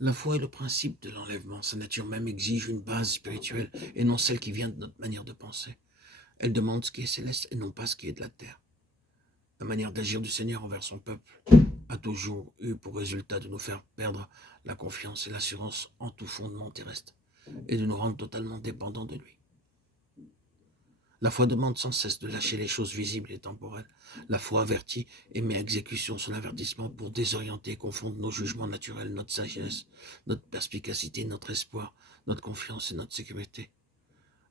La foi est le principe de l'enlèvement. Sa nature même exige une base spirituelle et non celle qui vient de notre manière de penser. Elle demande ce qui est céleste et non pas ce qui est de la terre. La manière d'agir du Seigneur envers son peuple a toujours eu pour résultat de nous faire perdre la confiance et l'assurance en tout fondement terrestre et de nous rendre totalement dépendants de lui. La foi demande sans cesse de lâcher les choses visibles et temporelles. La foi avertit et met à exécution son avertissement pour désorienter et confondre nos jugements naturels, notre sagesse, notre perspicacité, notre espoir, notre confiance et notre sécurité.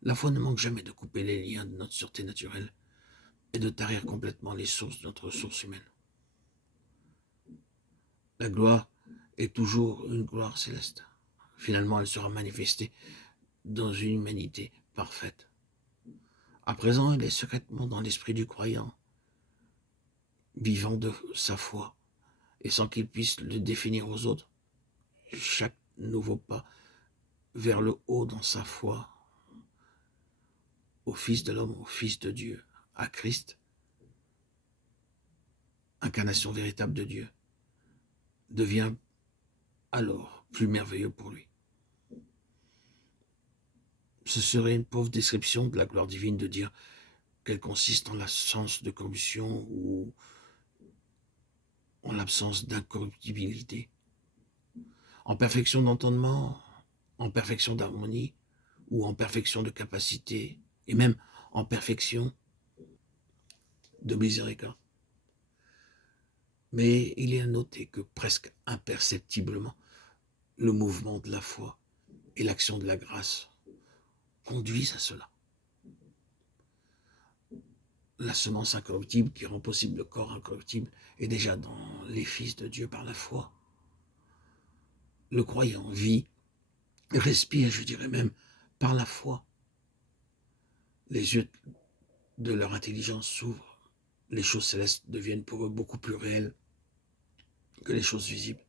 La foi ne manque jamais de couper les liens de notre sûreté naturelle et de tarir complètement les sources de notre ressource humaine. La gloire est toujours une gloire céleste. Finalement, elle sera manifestée dans une humanité parfaite. À présent, elle est secrètement dans l'esprit du croyant, vivant de sa foi, et sans qu'il puisse le définir aux autres. Chaque nouveau pas vers le haut dans sa foi, au Fils de l'homme, au Fils de Dieu, à Christ, incarnation véritable de Dieu, devient alors plus merveilleux pour lui. Ce serait une pauvre description de la gloire divine de dire qu'elle consiste en l'absence de corruption ou en l'absence d'incorruptibilité, en perfection d'entendement, en perfection d'harmonie ou en perfection de capacité et même en perfection de miséricorde. Mais il est à noter que presque imperceptiblement, le mouvement de la foi et l'action de la grâce conduisent à cela. La semence incorruptible qui rend possible le corps incorruptible est déjà dans les fils de Dieu par la foi. Le croyant vit, respire, je dirais même, par la foi. Les yeux de leur intelligence s'ouvrent. Les choses célestes deviennent pour eux beaucoup plus réelles que les choses visibles.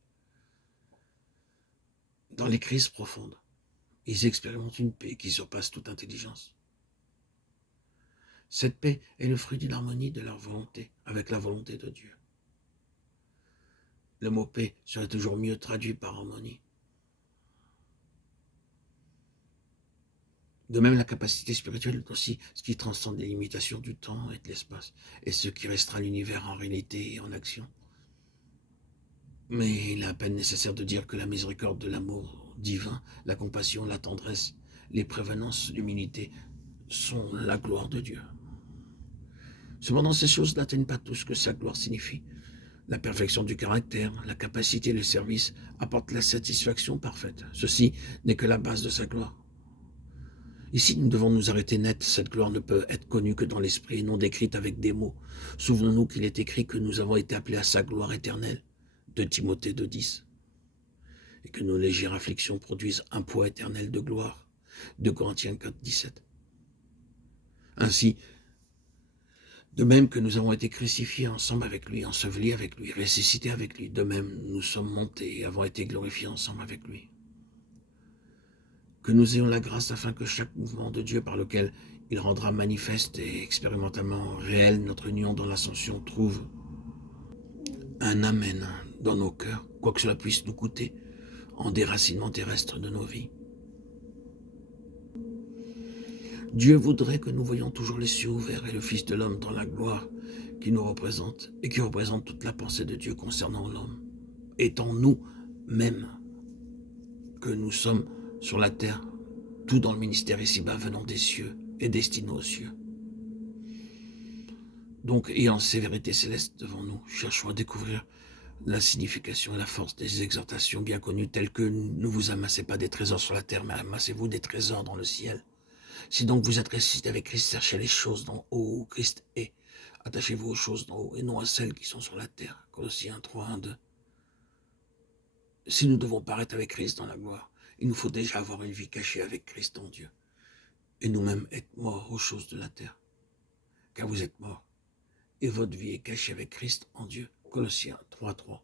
Dans les crises profondes, ils expérimentent une paix qui surpasse toute intelligence. Cette paix est le fruit d'une harmonie de leur volonté avec la volonté de Dieu. Le mot paix serait toujours mieux traduit par harmonie. De même, la capacité spirituelle est aussi ce qui transcende les limitations du temps et de l'espace, et ce qui restreint l'univers en réalité et en action. Mais il est à peine nécessaire de dire que la miséricorde de l'amour divin, la compassion, la tendresse, les prévenances, l'humilité sont la gloire de Dieu. Cependant, ces choses n'atteignent pas tout ce que sa gloire signifie. La perfection du caractère, la capacité, le service apportent la satisfaction parfaite. Ceci n'est que la base de sa gloire. Ici, nous devons nous arrêter net. Cette gloire ne peut être connue que dans l'esprit et non décrite avec des mots. Souvenons-nous qu'il est écrit que nous avons été appelés à sa gloire éternelle, de Timothée 2,10, et que nos légères afflictions produisent un poids éternel de gloire, de Corinthiens 4,17. Ainsi, de même que nous avons été crucifiés ensemble avec lui, ensevelis avec lui, ressuscités avec lui, de même nous sommes montés et avons été glorifiés ensemble avec lui. Que nous ayons la grâce afin que chaque mouvement de Dieu par lequel il rendra manifeste et expérimentalement réelle notre union dans l'ascension trouve un amen dans nos cœurs, quoi que cela puisse nous coûter en déracinement terrestre de nos vies. Dieu voudrait que nous voyions toujours les cieux ouverts et le Fils de l'homme dans la gloire qui nous représente et qui représente toute la pensée de Dieu concernant l'homme, étant nous-mêmes que nous sommes sur la terre, tout dans le ministère ici-bas venant des cieux et destiné aux cieux. Donc, ayant ces vérités célestes devant nous, cherchons à découvrir la signification et la force des exhortations bien connues telles que ne vous amassez pas des trésors sur la terre, mais amassez-vous des trésors dans le ciel. Si donc vous êtes ressuscité avec Christ, cherchez les choses d'en haut où Christ est. Attachez-vous aux choses d'en haut et non à celles qui sont sur la terre. Colossiens 3, 1, 2. Si nous devons paraître avec Christ dans la gloire, il nous faut déjà avoir une vie cachée avec Christ en Dieu. Et nous-mêmes être morts aux choses de la terre. Car vous êtes morts. Et votre vie est cachée avec Christ en Dieu. Colossiens 3, 3.